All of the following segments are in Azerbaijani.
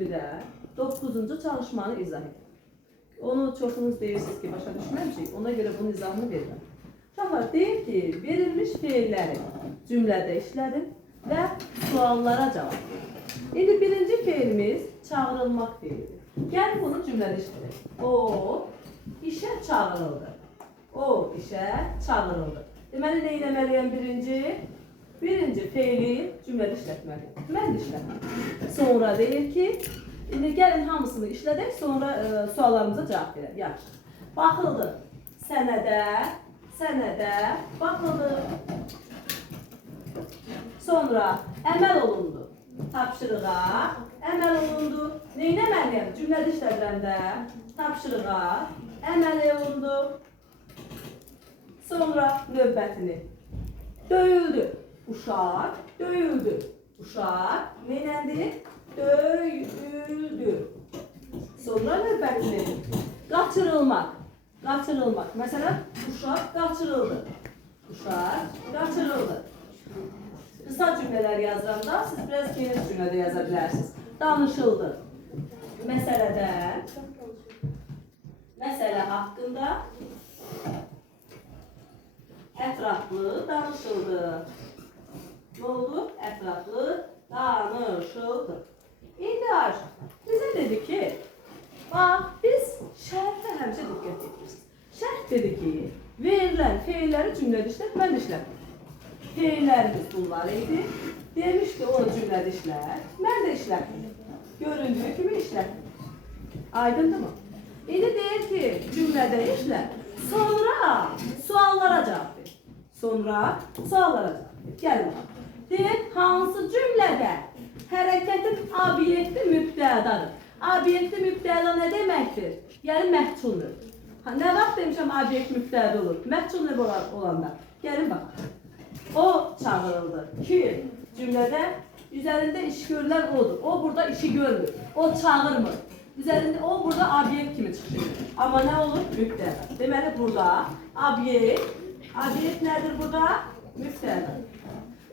Bir də 9-cu çalışmanı izah edin. Onu çoxunuz deyirsiniz ki, başa düşməmişik. Ona görə bunun izahını verirəm. Uşaqlar deyir ki, verilmiş feilləri cümlədə işlədin və suallara cavab verin. İndi birinci feilimiz çağırılmaq feilidir. Gəlin bunu cümlədə işlədək. O işə çağırıldı. O işə çağırıldı. Deməli, nə eləməliyəm birinci? Birinci feili cümlədə işlətməliyim. Mən də işlətməliyim. Sonra deyir ki, indi gəlin hamısını işlədək, sonra suallarımıza cavab verək. Yaxşı. Baxıldı. Sənədə baxıldı. Sonra əməl olundu. Tapşırığa əməl olundu. Neynəməliyəm? Cümlədə işlədirəndə tapşırığa əməl olundu. Sonra növbətini. Döyüldü. Uşaq döyüldü. Uşaq neyləndi? Döyüldü. Sonra növbətini. Qaçırılmaq. Qaçırılmaq. Məsələn, uşaq qaçırıldı. Uşaq qaçırıldı. Qısa cümlələr yazıranda siz biraz geniş cümlədə yaza bilərsiniz. Danışıldı. Məsələ haqqında ətraflı danışıldı. Ne oldu? Ətraflı danışıldı. İndi Ayşə bizə dedi ki, bax biz şərhə həmişə diqqət edirsiniz. Şərh dedi ki, verilən feilləri cümlədə işlət, mən işlətdim. Feillərimiz bunlar idi. Demiş ki, o cümlədə işlət, mən də işlətdim. Göründüyü kimi işlətdim. Aydındır mı? İndi deyir ki, cümlədə işlət, sonra suallara cavab ver. Sonra suallara cavab ver. Gəlin bakalım. Deyir, hansı cümlədə hərəkətin obyekti mübtədadır? Obyekti mübtəda nə deməkdir? Yəni məhsul növ. Nə vaxt demişəm obyekt mübtəda olur? Məhsul növ olanda. Gəlin baxaq. O çağırıldı ki, cümlədə üzərində iş görülən odur. O burada işi görmür. O çağırmır. Üzərində o burada obyekt kimi çıxır. Amma nə olur? Mübtəda. Deməli burada obyekt nədir burada? Mübtəda.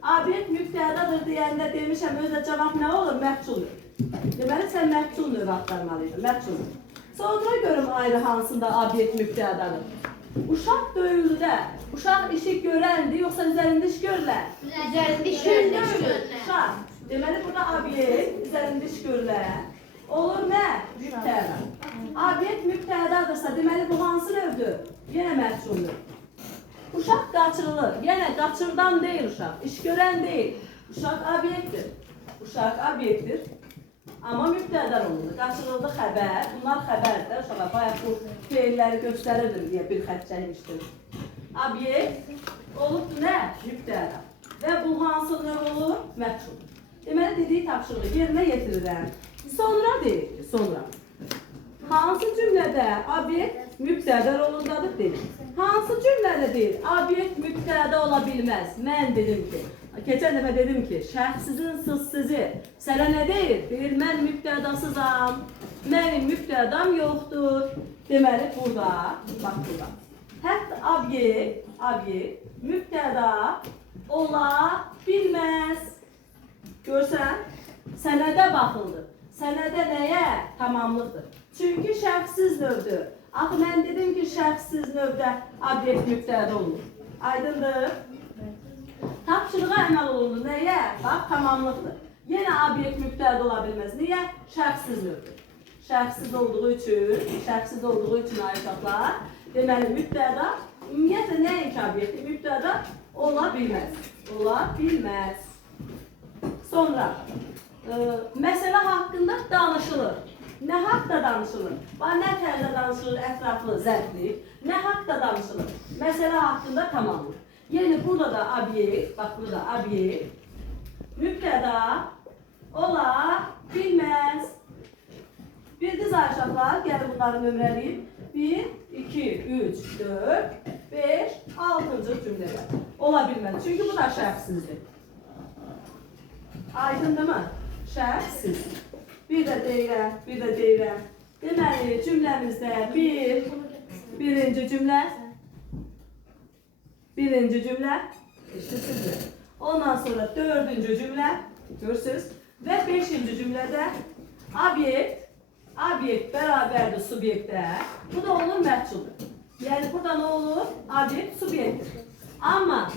Obyekt mübtədadır deyəndə demişəm, özə cavab nə olur? Məhsul növ. Deməli, sən məhsul növ axtarmalıydın, məhsul növ. Sonra görüm ayrı hansında obyekt mübtədadır. Uşaq döyüldü. Uşaq işi görəndi, yoxsa üzərində iş görülən? Üzərində iş görülən. Uşaq. Deməli, burada obyekt, üzərində iş görülən. Olur nə? Mübtəda. Obyekt mübtədadırsa, deməli, bu hansı növdür? Yenə məhsul növ. Uşaq qaçırılır. Yəni qaçırdan deyil uşaq, iş görən deyil. Uşaq obyektdir. Uşaq obyektdir. Amma mübtəda olundu. Qaçırıldı xəbər. Bunlar xəbərdir. Uşağa bayaq bu feilləri göstərirdim deyə bir xətt çəkmişdim. Obyekt olubdur nə? Mübtəda. Və bu hansı növ olur? Məhsul. Deməli, dediyi tapşırığı yerinə yetirirəm. Sonra deyir ki, sonra. Hansı cümlədə obyekt mübtəda rolundadır deyir. Hansı cümlədə deyir, obyekt mübtəda ola bilməz. Mən dedim ki, keçən dəfə dedim ki, şəxsizin sizi. Sənə nə deyir? Deyir, mən mübtədasızam. Mənim mübtədam yoxdur. Deməli, burada, bax burada. Hətta obyekt mübtəda ola bilməz. Görsən, sənədə baxıldı. Sənədə nəyə? Tamamlıqdır. Çünki şəxsiz növdür. Axı mən dedim ki, şəxsiz növdə obyekt mübtəda olur. Aydındır? Tapşırığa əməl olundu. Nəyə? Bax, tamamlıqdır. Yenə obyekt mübtəda ola bilməz. Niyə? Şəxsiz növdür. Şəxsiz olduğu üçün ayırtaqlar. Deməli, mübtəda, ümumiyyətlə nəinki obyekti? Mübtəda ola bilməz. Ola bilməz. Sonra, məsələ haqqında danışılır. Nə haqda danışılır? Nə tərdə danışılır? Ətraflı, zərfli. Nə haqda danışılır? Məsələ haqqında tamamdır. Yəni, burada da obyekt, bax burada obyekt, mübtəda ola bilməz. Bildiniz Ayşaqlar, gəlin bunları nömrələyib. 1, 2, 3, 4, 5, 6-cı cümlələr. Ola bilməz. Çünki bu da şəxsizdir. Aydındır mı? Şəxsiz. Bir də deyirəm. Deməli, cümləmizdə birinci cümlə, eşitsizdir. Ondan sonra dördüncü cümlə, görürsünüz. Və beşinci cümlədə Obyekt bərabərdir subyektə. Bu da olur məhculdur. Yəni burada nə olur? Obyekt subyektdir. Amma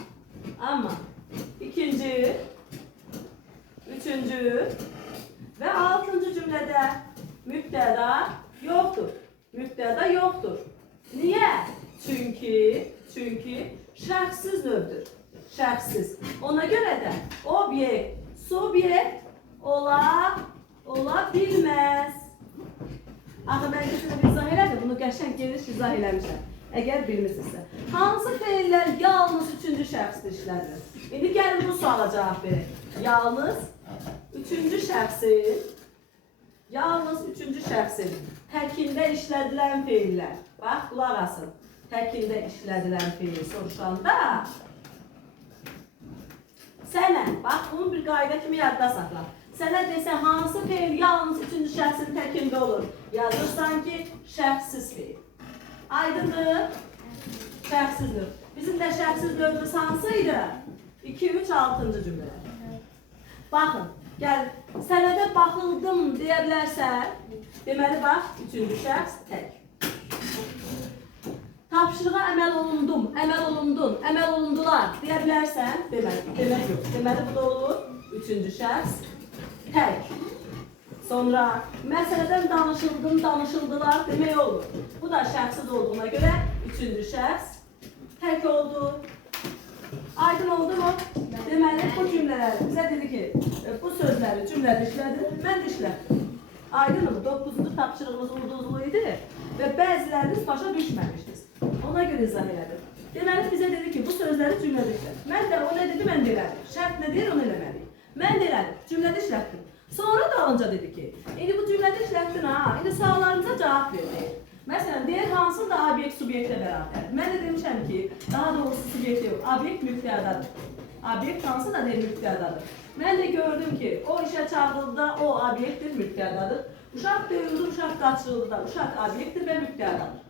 ikinci, üçüncü və altıncı cümlədə mübtəda yoxdur. Mübtəda yoxdur. Niyə? Çünki şəxssiz növdür. Şəxssiz. Ona görə də obyekt, subyekt ola bilməz. Axı mən sizə izah elədim, bunu qəşəng geniş izah eləmişəm. Əgər bilmirsinizsə. Hansı feillər yalnız üçüncü şəxsdə işlədilir? İndi gəlin bu suala cavab verək. Yalnız üçüncü şəxsin təkində işlədilən feillər. Bax, qulaq asın. Təkində işlədilən feil soruşanda sənə, bax, bunu bir qayda kimi yadda saxla. Sənə desə, hansı feil yalnız üçüncü şəxsin təkində olur? Yazırsan ki, şəxssiz feil. Aydındır? Şəxssiz növ. Bizim də şəxssiz növümüz hansıydı? 2, 3, 6-cı cümlələr. Baxın, gəl, sənədə baxıldım deyə bilərsən. Deməli, bax, üçüncü şəxs tək. Tapşırığa əməl olundular deyə bilərsən. Demək yox. Deməli, bu da olur üçüncü şəxs tək. Sonra məsələdən danışıldılar demək olur. Bu da şəxssiz olduğuna görə üçüncü şəxs tək oldu. Aydın oldu mu? Deməli, bu cümlələri bizə dedi ki, bu sözləri cümlədə işlədir, mən də işlədim. Aydınmı? 9-cu tapşırığımız ulduzlu idi və bəziləriniz başa düşməmişdiniz. Ona görə izah elədim. Deməli, bizə dedi ki, bu sözləri cümlədə işlədir. Mən də o nə dedi, mən də elədim. Şərt nə deyir, onu eləməliyim. Mən də elədim, cümlədə işlətdim. Sonra dalınca dedi ki, indi bu cümlədə işlətdin ha, indi suallarınıza cavab ver. Məsələn, deyir, hansı da obyekt subyektə bərabərdir. Mən də demişəm ki, daha doğrusu subyekt yox, obyekt mübtədadır. Obyekt hansı da deyir mübtədadır. Mən də gördüm ki, o işə çağırıldı, o obyektdir, mübtədadır. Uşaq döyüldü, uşaq qaçırıldı da, uşaq obyektdir və mübtədadır.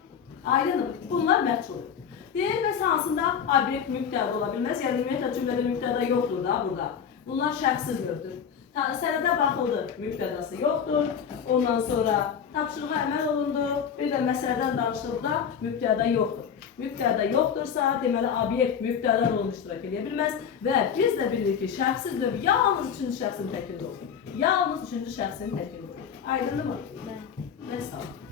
Aydındır, bunlar məchuldur. Deyir, bəs hansında obyekt mübtəda ola bilməz, yəni ümumiyyətlə cümlədə mübtəda yoxdur da burada. Bunlar şəxssiz növdür. Sənədə baxıldı, mübtədası yoxdur. Ondan sonra tapşırığa əməl olundu, bir də məsələdən danışıldı, mübtəda yoxdur. Mübtəda yoxdursa, deməli, obyekt mübtəda rolunu iştirak edə bilməz və biz də bilirik ki, şəxssiz növ yalnız üçüncü şəxsin təkində olur. Yalnız üçüncü şəxsin təkində olur. Aydındır mı? Bəli. Sağ olun.